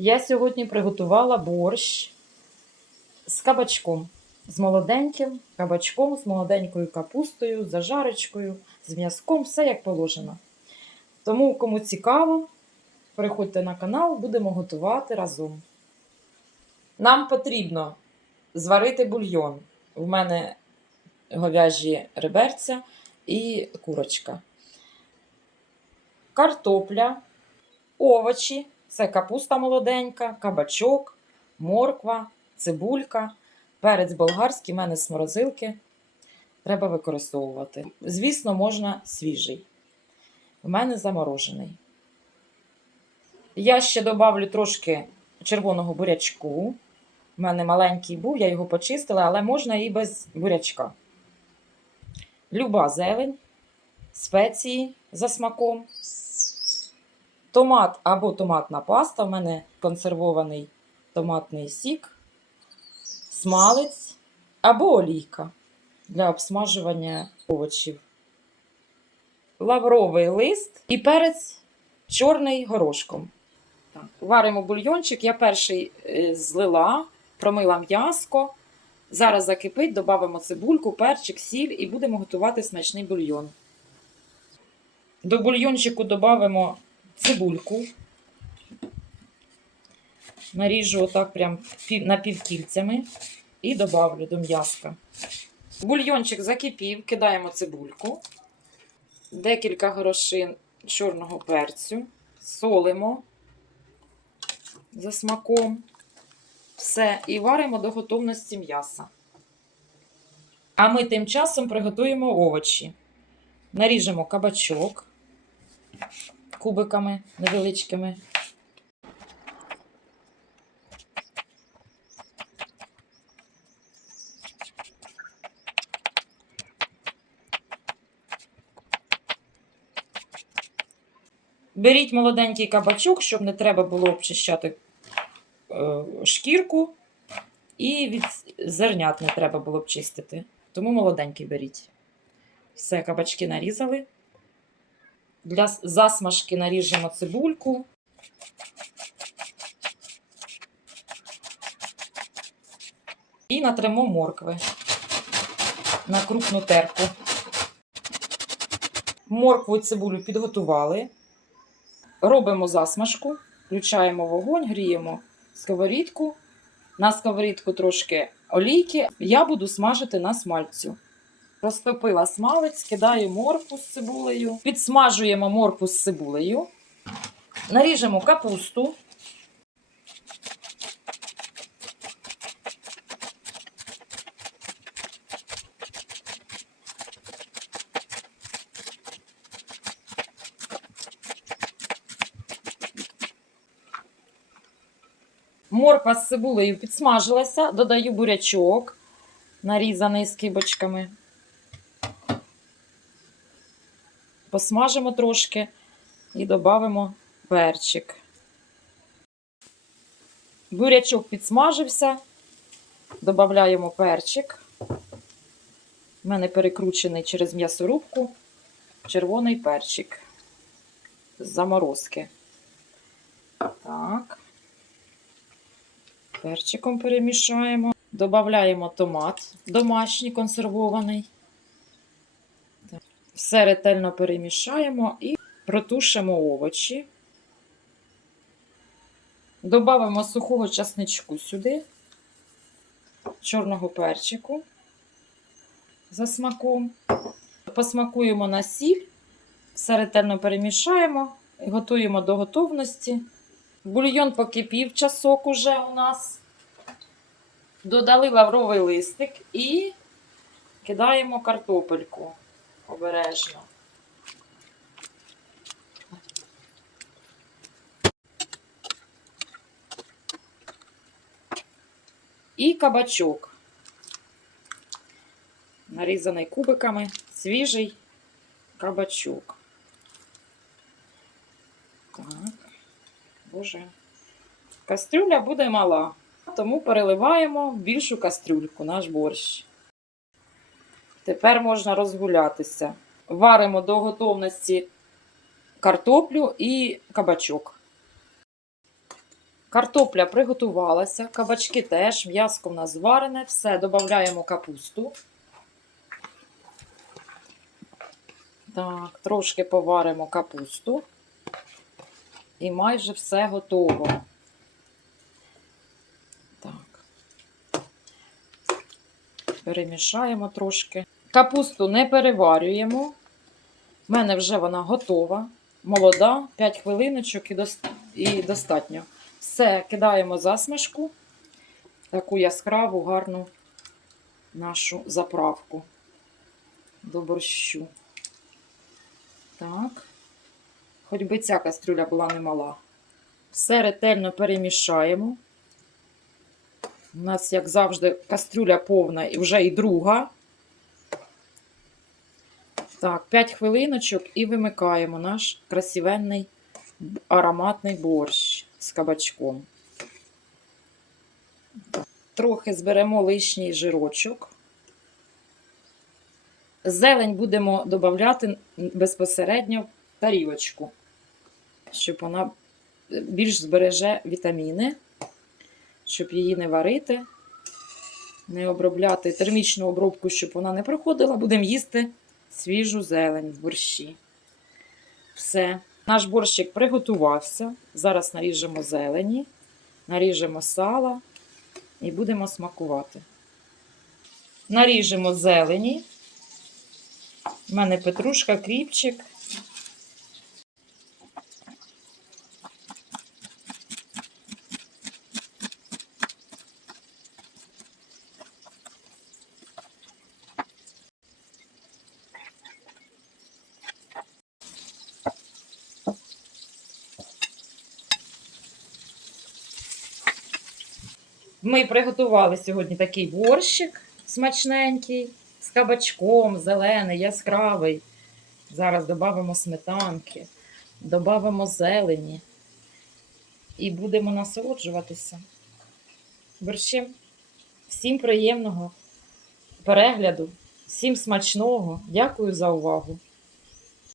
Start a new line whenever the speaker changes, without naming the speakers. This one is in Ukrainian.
Я сьогодні приготувала борщ з кабачком, з молоденьким кабачком, з молоденькою капустою, з зажарочкою, з м'язком, все як положено. Тому, кому цікаво, переходьте на канал, будемо готувати разом. Нам потрібно зварити бульйон. У мене говяжі реберця і курочка. Картопля, овочі, це капуста молоденька, кабачок, морква, цибулька, перець болгарський, в мене з морозилки. Треба використовувати. Звісно, можна свіжий. У мене заморожений. Я ще добавлю трошки червоного бурячку. У мене маленький був, я його почистила, але можна і без бурячка. Люба зелень, спеції за смаком. Томат або томатна паста. У мене консервований томатний сік, смалець або олійка для обсмажування овочів. Лавровий лист і перець чорний горошком. Варимо бульйончик. Я перший е, злила, промила м'яско. Зараз закипить, додамо цибульку, перчик, сіль і будемо готувати смачний бульйон. До бульйончику додамо цибульку. Наріжу отак прям напівкільцями і добавлю до м'яска. Бульйончик закипів, кидаємо цибульку, декілька горошин чорного перцю, солимо за смаком. Все, і варимо до готовності м'яса. А ми тим часом приготуємо овочі. Наріжемо кабачок кубиками невеличкими. Беріть молоденький кабачок, щоб не треба було обчищати е, шкірку. І від зернят не треба було б чистити. Тому молоденький беріть. Все, кабачки нарізали. Для засмажки наріжемо цибульку. І натремо моркви на крупну терку. Моркву і цибулю підготували. Робимо засмажку, включаємо вогонь, гріємо сковорідку. На сковорідку трошки олійки. Я буду смажити на смальцю. Розтопила смалець, кидаю моркву з цибулею, підсмажуємо моркву з цибулею, наріжемо капусту. Морква з цибулею підсмажилася, додаю бурячок, нарізаний скибочками. Посмажимо трошки і додамо перчик. Бурячок підсмажився, додаємо перчик. У мене перекручений через м'ясорубку червоний перчик з заморозки. Так. Перчиком перемішаємо. Додаємо томат домашній консервований. Все ретельно перемішаємо і протушимо овочі. Добавимо сухого часничку сюди, чорного перчику за смаком. Посмакуємо на сіль, все ретельно перемішаємо готуємо до готовності. Бульйон покипів часок уже у нас. Додали лавровий листик і кидаємо картопельку обережно. І кабачок. Нарізаний кубиками, свіжий кабачок. Так, боже. Кастрюля буде мала, тому переливаємо в більшу кастрюльку наш борщ. Тепер можна розгулятися. Варимо до готовності картоплю і кабачок. Картопля приготувалася, кабачки теж, м'яско в нас зварене, все, додаємо капусту. Так, трошки поваримо капусту. І майже все готово. Так. Перемішаємо трошки. Капусту не переварюємо. У мене вже вона готова. Молода, 5 хвилиночок і, дос- і достатньо. Все, кидаємо засмажку. Таку яскраву, гарну нашу заправку до борщу. Так. Хоч би ця кастрюля була немала. Все ретельно перемішаємо. У нас, як завжди, кастрюля повна і вже і друга. Так, 5 хвилиночок і вимикаємо наш красивенний ароматний борщ з кабачком. Трохи зберемо лишній жирочок. Зелень будемо додати безпосередньо в тарілочку, щоб вона більш збереже вітаміни, щоб її не варити, не обробляти термічну обробку, щоб вона не проходила. Будемо їсти свіжу зелень в борщі. Все. Наш борщик приготувався. Зараз наріжемо зелені, наріжемо сала і будемо смакувати. Наріжемо зелені. У мене петрушка, кріпчик. Ми приготували сьогодні такий борщик смачненький, з кабачком, зелений, яскравий. Зараз додамо сметанки, додамо зелені і будемо насолоджуватися. Борщем. Всім приємного перегляду, всім смачного. Дякую за увагу.